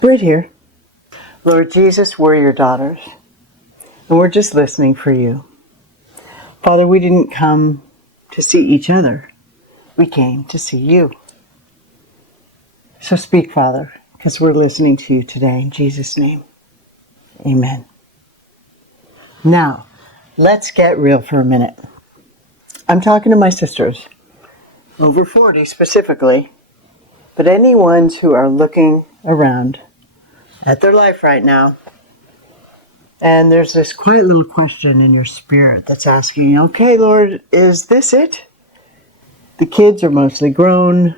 Britt here. Lord Jesus, we're your daughters, and we're just listening for you. Father, we didn't come to see each other. We came to see you. So speak, Father, because we're listening to you today. In Jesus' name, amen. Now, let's get real for a minute. I'm talking to my sisters, over 40 specifically, but any ones who are looking around at their life right now, and there's this quiet little question in your spirit that's asking, okay, Lord, is this it? The kids are mostly grown.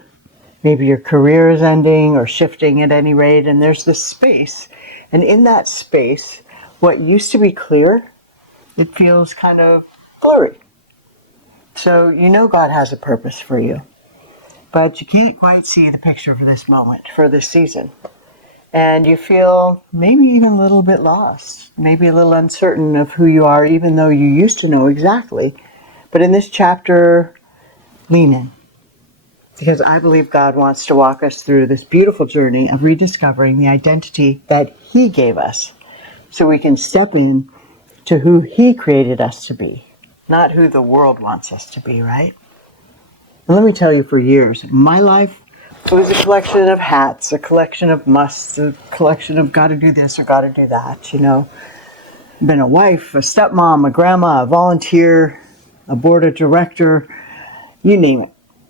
Maybe your career is ending or shifting at any rate, and there's this space. And in that space, what used to be clear, it feels kind of blurry. So you know God has a purpose for you, but you can't quite see the picture for this moment, for this season. And you feel maybe even a little bit lost, maybe a little uncertain of who you are, even though you used to know exactly. But in this chapter, lean in. Because I believe God wants to walk us through this beautiful journey of rediscovering the identity that He gave us, so we can step in to who He created us to be, not who the world wants us to be, right? And let me tell you, for years, my life, it was a collection of hats, a collection of musts, a collection of gotta do this or gotta do that, you know. I've been a wife, a stepmom, a grandma, a volunteer, a board of director, you name it.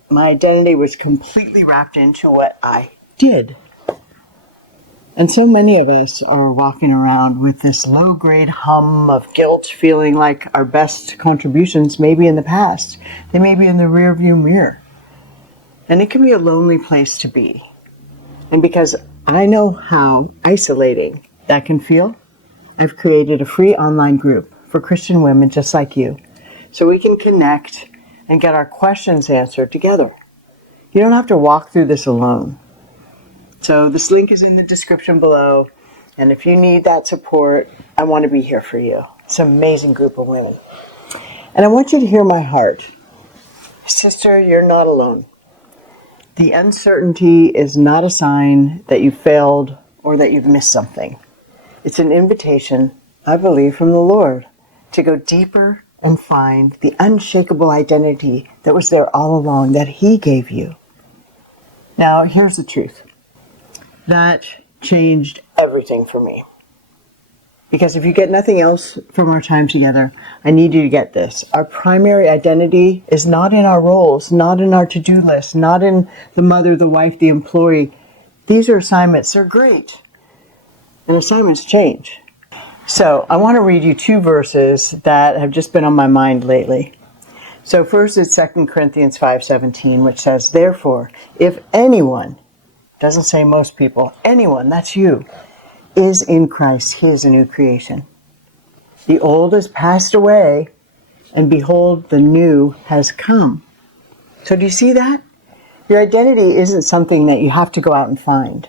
My identity was completely wrapped into what I did. And so many of us are walking around with this low-grade hum of guilt, feeling like our best contributions may be in the past. They may be in the rearview mirror. And it can be a lonely place to be. And because I know how isolating that can feel, I've created a free online group for Christian women just like you, so we can connect and get our questions answered together. You don't have to walk through this alone. So this link is in the description below, and if you need that support, I want to be here for you. It's an amazing group of women. And I want you to hear my heart. Sister, you're not alone. The uncertainty is not a sign that you failed or that you've missed something. It's an invitation, I believe, from the Lord to go deeper and find the unshakable identity that was there all along, that He gave you. Now, here's the truth. That changed everything for me. Because if you get nothing else from our time together, I need you to get this. Our primary identity is not in our roles, not in our to-do list, not in the mother, the wife, the employee. These are assignments. They're great. And assignments change. So I want to read you two verses that have just been on my mind lately. So first it's 2 Corinthians 5:17, which says, therefore, if anyone, doesn't say most people, anyone, that's you, is in Christ, he is a new creation. The old has passed away, and behold, the new has come. So do you see that? Your identity isn't something that you have to go out and find,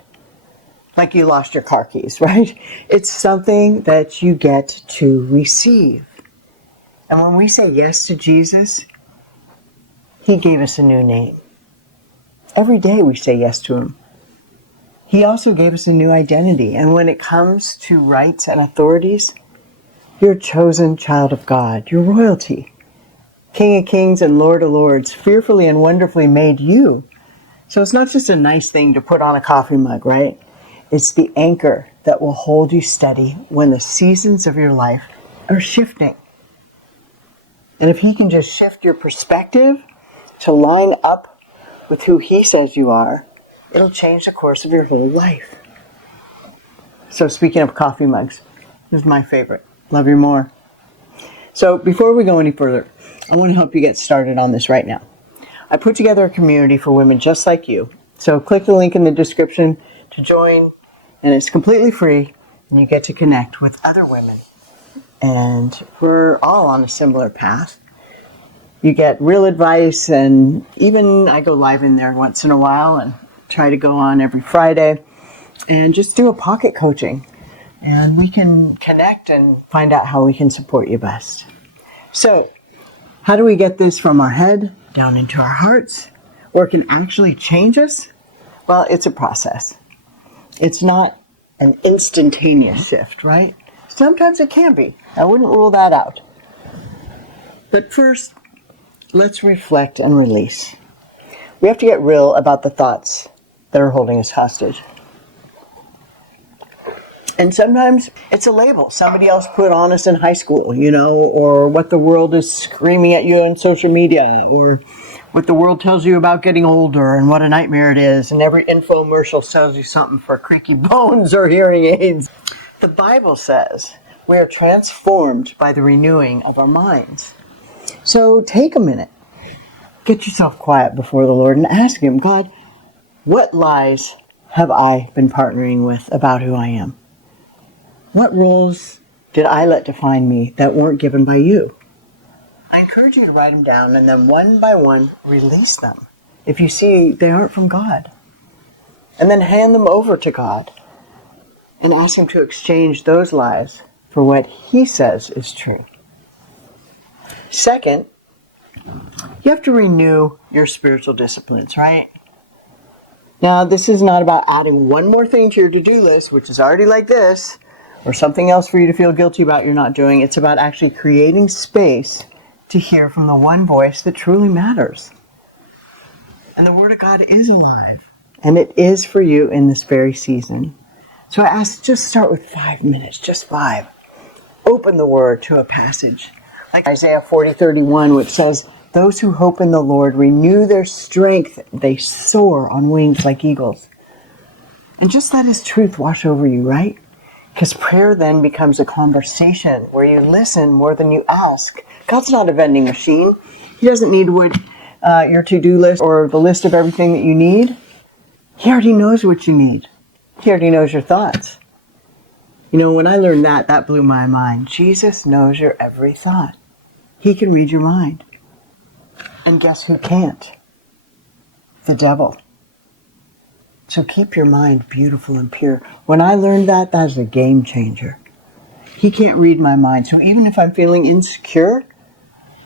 like you lost your car keys, right? It's something that you get to receive. And when we say yes to Jesus, He gave us a new name. Every day we say yes to Him. He also gave us a new identity. And when it comes to rights and authorities, you're a chosen child of God. You're royalty. King of kings and Lord of lords, fearfully and wonderfully made you. So it's not just a nice thing to put on a coffee mug, right? It's the anchor that will hold you steady when the seasons of your life are shifting. And if He can just shift your perspective to line up with who He says you are, it'll change the course of your whole life. So speaking of coffee mugs, this is my favorite. Love you more. So before we go any further, I want to help you get started on this right now. I put together a community for women just like you. So click the link in the description to join, and it's completely free, and you get to connect with other women. And we're all on a similar path. You get real advice, and even I go live in there once in a while and try to go on every Friday and just do a pocket coaching. And we can connect and find out how we can support you best. So, how do we get this from our head down into our hearts, where it can actually change us? Well, it's a process. It's not an instantaneous shift, right? Sometimes it can be. I wouldn't rule that out. But first, let's reflect and release. We have to get real about the thoughts that are holding us hostage. And sometimes it's a label somebody else put on us in high school, or what the world is screaming at you on social media, or what the world tells you about getting older and what a nightmare it is. And every infomercial sells you something for creaky bones or hearing aids. The Bible says we are transformed by the renewing of our minds. So take a minute, get yourself quiet before the Lord and ask Him, God, what lies have I been partnering with about who I am? What roles did I let define me that weren't given by you? I encourage you to write them down and then one by one release them if you see they aren't from God. And then hand them over to God and ask Him to exchange those lies for what He says is true. Second, you have to renew your spiritual disciplines, right? Now, this is not about adding one more thing to your to-do list, which is already like this, or something else for you to feel guilty about you're not doing. It's about actually creating space to hear from the one voice that truly matters. And the Word of God is alive, and it is for you in this very season. So I ask, just start with 5 minutes, just 5. Open the Word to a passage, like Isaiah 40:31, which says, those who hope in the Lord renew their strength. They soar on wings like eagles. And just let His truth wash over you, right? Because prayer then becomes a conversation where you listen more than you ask. God's not a vending machine. He doesn't need your to-do list or the list of everything that you need. He already knows what you need. He already knows your thoughts. When I learned that blew my mind. Jesus knows your every thought. He can read your mind. And guess who can't? The devil. So keep your mind beautiful and pure. When I learned that is a game changer. He can't read my mind. So even if I'm feeling insecure,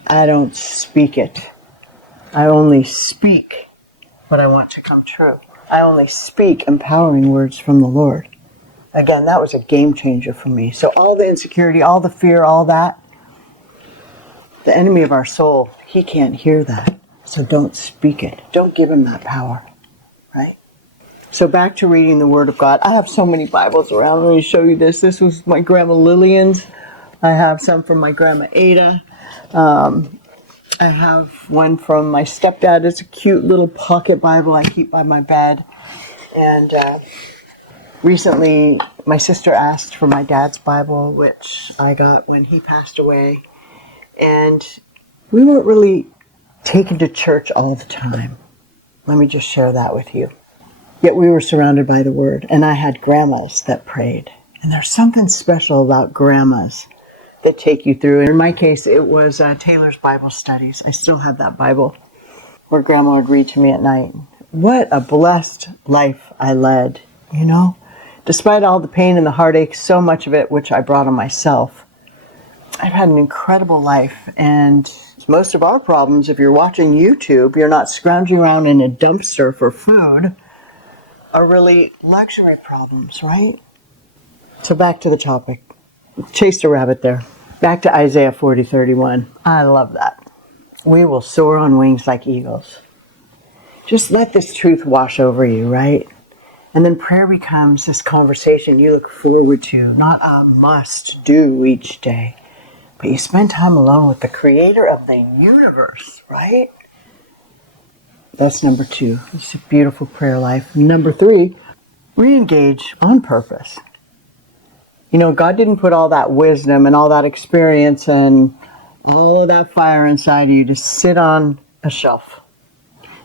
I don't speak it. I only speak what I want to come true. I only speak empowering words from the Lord. Again, that was a game changer for me. So all the insecurity, all the fear, all that, the enemy of our soul, he can't hear that. So don't speak it. Don't give him that power. Right? So back to reading the Word of God. I have so many Bibles around. Let me show you this. This was my Grandma Lillian's. I have some from my Grandma Ada. I have one from my stepdad. It's a cute little pocket Bible I keep by my bed. And recently, my sister asked for my dad's Bible, which I got when he passed away. And we weren't really taken to church all the time. Let me just share that with you. Yet we were surrounded by the Word, and I had grandmas that prayed. And there's something special about grandmas that take you through. In my case, it was Taylor's Bible Studies. I still have that Bible where Grandma would read to me at night. What a blessed life I led, Despite all the pain and the heartache, so much of it which I brought on myself, I've had an incredible life. And most of our problems, if you're watching YouTube, you're not scrounging around in a dumpster for food, are really luxury problems, right? So back to the topic. Chased a rabbit there. Back to Isaiah 40:31. I love that. We will soar on wings like eagles. Just let this truth wash over you, right? And then prayer becomes this conversation you look forward to, not a must do each day. But you spend time alone with the creator of the universe, right? That's number 2. It's a beautiful prayer life. Number 3, re-engage on purpose. God didn't put all that wisdom and all that experience and all of that fire inside of you to sit on a shelf.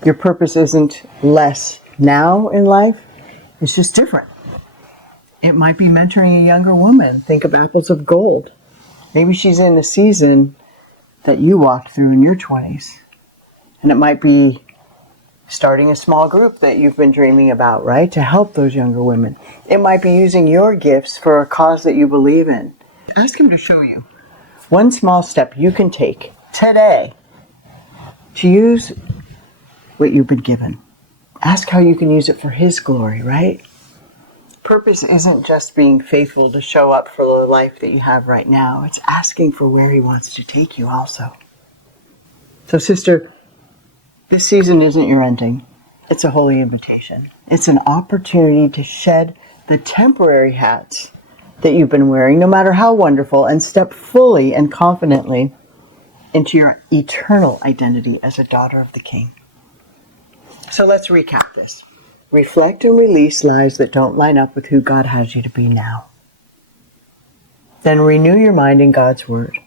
Your purpose isn't less now in life. It's just different. It might be mentoring a younger woman. Think of Apples of Gold. Maybe she's in a season that you walked through in your 20s. And it might be starting a small group that you've been dreaming about, right? To help those younger women. It might be using your gifts for a cause that you believe in. Ask him to show you one small step you can take today to use what you've been given. Ask how you can use it for his glory, right? Purpose isn't just being faithful to show up for the life that you have right now. It's asking for where He wants to take you also. So, sister, this season isn't your ending. It's a holy invitation. It's an opportunity to shed the temporary hats that you've been wearing, no matter how wonderful, and step fully and confidently into your eternal identity as a daughter of the King. So let's recap this. Reflect and release lies that don't line up with who God has you to be now. Then renew your mind in God's Word.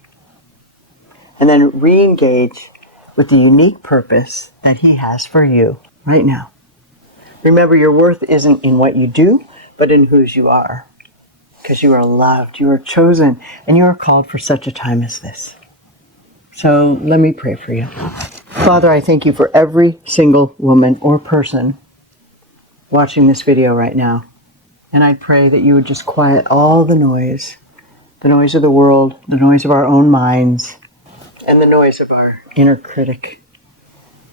And then re-engage with the unique purpose that He has for you right now. Remember, your worth isn't in what you do, but in whose you are. Because you are loved, you are chosen, and you are called for such a time as this. So let me pray for you. Father, I thank you for every single woman or person watching this video right now. And I pray that you would just quiet all the noise of the world, the noise of our own minds, and the noise of our inner critic.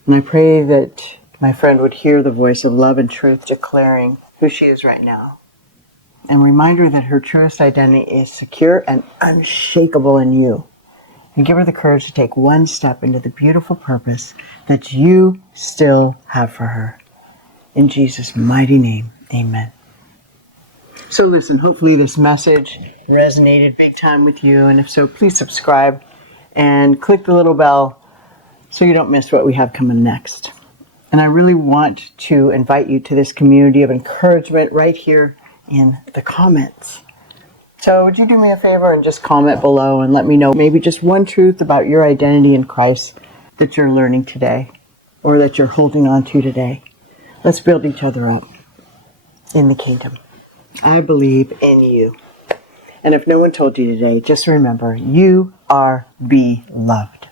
And I pray that my friend would hear the voice of love and truth declaring who she is right now. And remind her that her truest identity is secure and unshakable in you. And give her the courage to take one step into the beautiful purpose that you still have for her. In Jesus' mighty name, amen. So listen, hopefully this message resonated big time with you. And if so, please subscribe and click the little bell so you don't miss what we have coming next. And I really want to invite you to this community of encouragement right here in the comments. So would you do me a favor and just comment below and let me know maybe just one truth about your identity in Christ that you're learning today or that you're holding on to today. Let's build each other up in the kingdom. I believe in you. And if no one told you today, just remember, you are beloved.